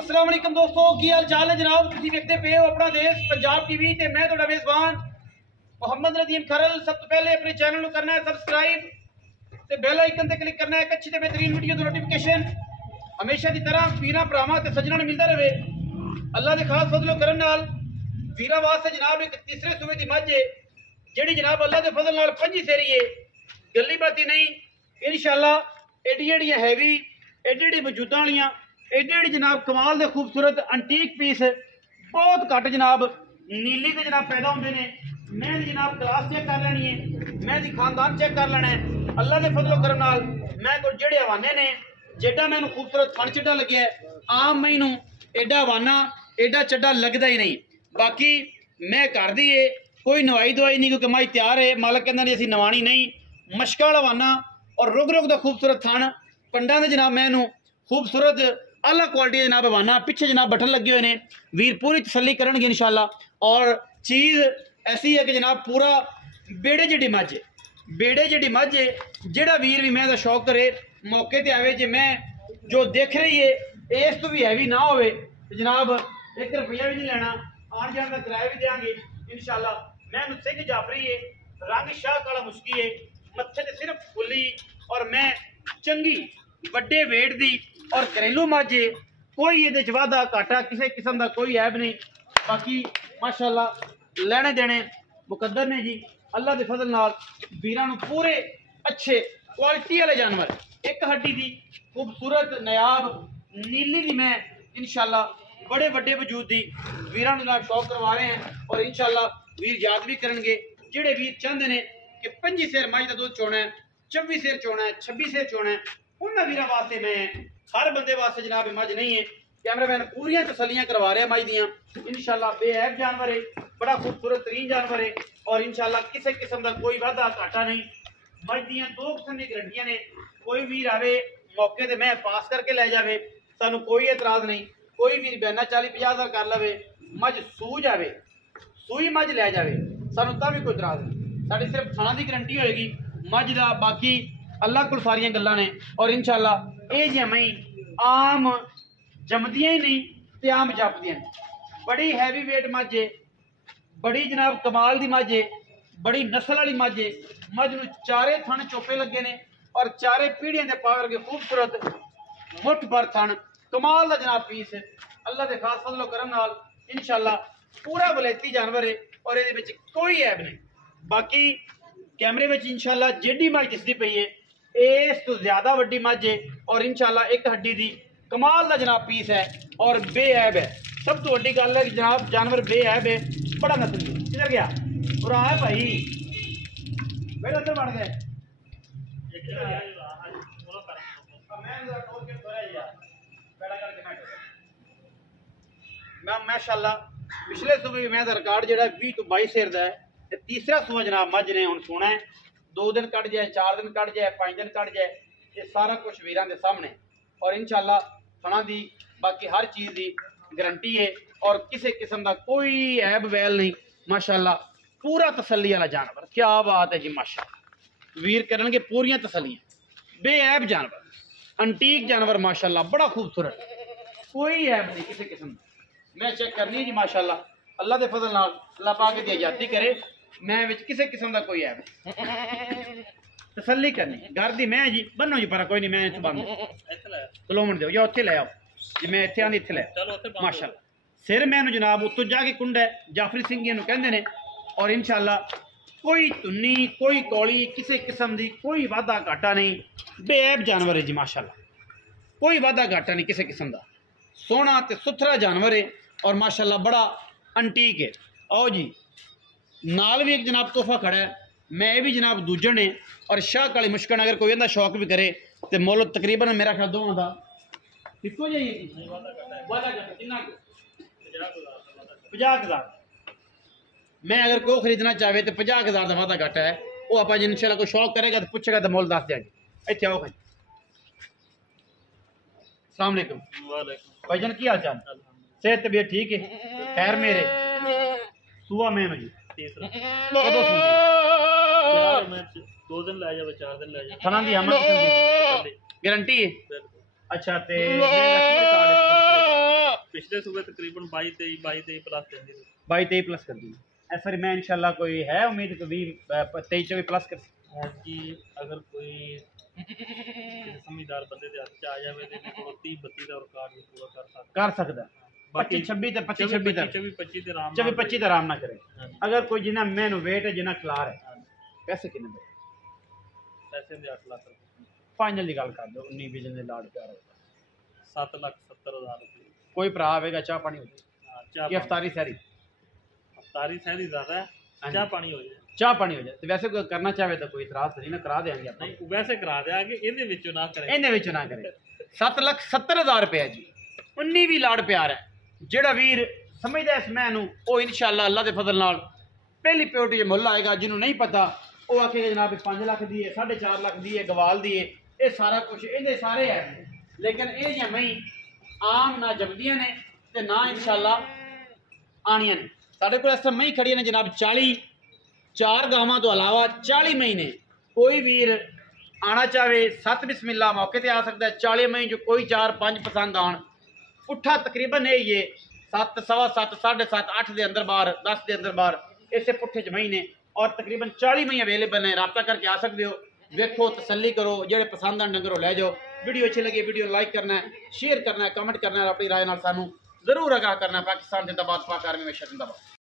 अस्सलाम वालेकुम दोस्तों, की हाल चाल है जनाब। तुसीं देखते पे हो अपना देश पंजाब टीवी ते मैं तुहाडा मेज़बान मोहम्मद नदीम खरल। सब तो पहले अपने चैनल को करना है सबसक्राइब ते बेल आइकन ते क्लिक करना है एक अच्छी ते बेहतरीन वीडियो दी नोटिफिकेशन हमेशा की तरह वीरां भरावां ते सज्जनां नूं मिलदा रहे। अल्लाह दे खास फजलो करम नाल वीरां वास्ते जनाब एक तीसरे सूबे दी मझ है जिहड़ी जनाब अल्लाह दे फजल नाल पंजी सेरी है, गल्ली बाती नहीं इंशाअल्लाह। एडी एडियां हैवी एडी एडी वजूदां वालियां एडी एडी जनाब कमाल दे खूबसूरत अंटीक पीस बहुत घट जनाब नीली के जनाब पैदा होंदे ने। मैं जनाब क्लास चेक कर लेनी है, मैं खानदान चेक कर लेना है अल्लाह के फजलो करम नाल। मैं को जेड़े हवाने ने जेडा मैनू खूबसूरत थन चड्डा लग्या है, आम मैनू एडा हवाना एडा चड्डा लगता ही नहीं। बाकी मैं कर दी है कोई नवाई दवाई नहीं, क्योंकि माई तैयार है, मालक कहना नहीं असी नवानी नहीं। मशका वाला हवाना और रुग रुग का खूबसूरत थन पंडा ने जनाब मैनू खूबसूरत अला क्वालिटी जनाब हवाना पिछे जनाब बटन लगे हुए हैं। वीर पूरी तसली करेंगे इंशाल्लाह। और चीज़ ऐसी है कि जनाब पूरा बेड़े जिहड़ी मझ है, बेड़े जिहड़ी मझ है। जेड़ा वीर भी मैं दा शौक करे मौके ते आवे, जे मैं जो देख रही है इस तो भी हैवी ना होवे जनाब 1 रुपया भी नहीं लेना, आन जान का किराया भी देंगे इंशाल्लाह। मैं सिंह जाफरी है, रंग शाह काला मुश्की है, मत्थे ते सिर्फ फुली और मैं चंगी वड्डे वेट दी और घरेलू माझे कोई ये वाधा घाटा किसी किस्म का कोई ऐब नहीं। बाकी माशाल्लाह लेने देने मुकद्दर ने जी अल्लाह के फजल नाल। वीरां नूं पूरे अच्छे क्वालिटी वाले जानवर एक हड्डी दी खूबसूरत नायाब नीली दी मैं इंशाल्लाह बड़े वड्डे वजूद दी वीरां नूं नाल शौक करवा रहे हैं। और इंशाल्लाह वीर याद भी करेंगे जेड़े वीर चाहते हैं कि 25 सेर मझ का दुध चोना है, 24 सेर चोना है, 26 सेर चोना है, उन्होंने वीर वास्ते मैं हर बंदे वास्ते जनाब मझ नहीं है। कैमरामैन पूरियां तसलियां करवा रहे हैं मझ दियां इंशाल्लाह। बेऐब जानवर है, बड़ा खूबसूरत तरीन जानवर है और इंशाल्लाह किसी किस्म का कोई वाधा घाटा नहीं। मझ दियां 2 किस्म की गारंटियां ने। कोई वीर आवे मौके ते मैं पास करके लै जावे, सानू कोई एतराज नहीं। कोई वीर बयाना 40-50 हज़ार कर लवे, मझ सूझ आवे सूई मझ लै जावे, सानू तां भी कोई एतराज नहीं। साडी सिर्फ थाना की गारंटी होएगी मझ दा। बाकी अल्लाह को सारियां गल्लां ने और इंशाल्लाह ये जिहां मई आम जमदियां ही नहीं ते आम जापदियां ने। बड़ी हैवी वेट मझ है, बड़ी जनाब कमाल दी मझ है, बड़ी नस्ल वाली मझ है। मझ नूं चारे थन चोपे लगे ने और चारे पीढ़ियां दे पावर के खूबसूरत मुठ भर थन कमाल दा जनाब पीस है। अल्लाह के खास फजलो करम नाल इंशाल्लाह पूरा वलैती जानवर है और ये विच कोई ऐब नहीं। बाकी कैमरे में इंशाल्लाह जेडी मझ दिसदी पई है इस तो ज्यादा वड्डी मझ है और इंशाल्लाह एक हड्डी दी कमाल का जनाब पीस है और बेऐब है। सब तो वड्डी गल है कि जनाब जानवर बेऐब है, बड़ा नस्ली। किधर गया और आया भाई मेरे अंदर बढ़ गए। मैं माशाल्लाह पिछले सूबे भी मैं रिकॉर्ड जो 20 तो 22 सेर का है। तीसरा सूबा जनाब मझ ने हुण सोना है। 2 दिन कट जाए, 4 दिन कट जाए, 5 दिन कट जाए, ये सारा कुछ वीरां दे सामने और इंशाल्लाह थना दी बाकी हर चीज़ की गारंटी है और किसी किस्म का कोई ऐब वैल नहीं। माशाल्लाह पूरा तसल्ली वाला जानवर, क्या बात है जी माशाल्लाह। वीर करनगे पूरियां तसल्लियां, बेऐब जानवर, अंटीक जानवर माशाल्लाह, बड़ा खूबसूरत, कोई ऐब नहीं किसी किस्म का। मैं चेक करनी है जी माशाल्लाह। अल्लाह के फजल नाल अल्लाह पाक दी आजादी करे, मैं विच किसी किस्म का कोई ऐब तसल्ली करनी। घर दी मैं जी बनो जी पर कोई नहीं, मैं इत्थे बंद कलोमन दो या उत्थे ले आओ जी, मैं इत्थे आंदी इत्थे ले माशाल्लाह। सिर मैनू जनाब उत्तों जाके कुंड है जाफरी सिंह जी कहंदे ने और इंशाल्लाह कोई धुन्नी कोई कौली किसी किस्म की कोई वाधा घाटा नहीं। बेऐब जानवर है जी माशाल्लाह, कोई वाधा घाटा नहीं किसी किस्म का। सोहना ते सुथरा जानवर है और माशाल्लाह बड़ा अंटीक है। आओ जी नाल भी एक जनाब तोहफा खड़ा है, मैं भी जनाब दूजन है और शाह काली मुश्कन अगर कोई इहदा शौक भी करे तो मुल तकरीबन मेरा ख्याल दोवां दा इक्को जिहा वादा घाटा कितना 50,000। मैं अगर कोई खरीदना चाहे तो 50,000 का वादा घाटा है। वो आप इंशाल्लाह कोई शौक करेगा तो पूछेगा तो मुल दस देंगे। इत्थे आओ भाई, अस्सलाम वालेकुम। भाईजान की हाल चाल, सेहत तबीयत ठीक है? खैर मेरे सुबह में जी कदों सुनती 2 दिन लै जावे 4 दिन लै जावे खाना दी हमत गारंटी है। अच्छा ते पिछले सूबे तकरीबन 22-23 प्लस देंगे 22-23 प्लस कर दी। इस बार मैं इंशाल्लाह कोई है उम्मीद कि 23-24 प्लस कर कि अगर कोई समझदार बंदे दे हत्थ च आ जाए तो 30-32 का रिकॉर्ड भी पूरा कर सकता है। 25-26 तक 25-26 तक 24-25 ते आराम 24-25 आराम ना करे। अगर कोई जिन्ना मैनू वेट है जिन्ना खिलार है पैसे किन्ने दे पैसे दे 8 लाख फाइनल की गल कर दो 19 विजन के लाड प्यार 7,70,000 रुपये कोई भरा आवेगा चाह पानी हो जाए कि अफ्तारी सहरी अफ्तारी सहरी ज़्यादा है चाह पानी हो जाए चाह पानी हो जाए तो वैसे कोई करना चाहे तो कोई इतराज नहीं ना करा देंगे आप नहीं वैसे करा देंगे इहदे विचों ना करें इहदे विच ना करें 7,70,000 रुपया जी 19 भी लाड प्यार है ਜਿਹੜਾ ਵੀਰ ਸਮਝਦਾ ਇਸ ਮੈਂ ਨੂੰ ਉਹ ਇਨਸ਼ਾਅੱਲਾ ਅੱਲਾ ਦੇ ਫਜ਼ਲ ਨਾਲ ਪਹਿਲੀ ਪਿਓਰਟੀ ਦੇ ਮੁੱਲ ਆਏਗਾ। ਜਿਹਨੂੰ ਨਹੀਂ ਪਤਾ ਉਹ ਆਖੇਗਾ ਜਨਾਬ 5 ਲੱਖ ਦੀ ਹੈ 4.5 ਲੱਖ ਦੀ ਹੈ ਗਵਾਲ ਦੀ ਹੈ ਇਹ ਸਾਰਾ ਕੁਝ ਇਹਦੇ ਸਾਰੇ ਹੈ ਲੇਕਿਨ ਇਹ ਜਿਹਾ ਮਈ ਆਮ ਨਾ ਜਮਦੀਆਂ ਨੇ ਤੇ ਨਾ ਇਨਸ਼ਾਅੱਲਾ ਆਣੀਆਂ ਨੇ। ਸਾਡੇ ਕੋਲ ਇਸ ਮਈ ਖੜੀਆਂ ਨੇ ਜਨਾਬ 40 4 ਗਾਵਾਂ ਤੋਂ ਇਲਾਵਾ 40 ਮਹੀਨੇ ਕੋਈ ਵੀਰ ਆਣਾ ਚਾਹੇ 7 ਬਿਸमिल्लाह मौके ਤੇ ਆ ਸਕਦਾ 40 ਮਈ ਜੋ ਕੋਈ 4-5 ਪਸੰਦ ਆਣ पुट्ठा तकरीबन यही है 7, 7.25, 7.5, 8 के अंदर बार 10 के अंदर बार इसे पुट्ठे च महीने और तकरीबन 40 मई अवेलेबल है। रब्ता करके आ सकते हो देखो तसल्ली करो जेड़े पसंद आन डंगर लै जाओ। वीडियो अच्छी लगी वीडियो लाइक करना है शेयर करना है कमेंट करना है अपनी राय नाल सानू जरूर आगाह करना है। पाकिस्तान जिंदाबाद पाक आर्मी में जिंदाबाद।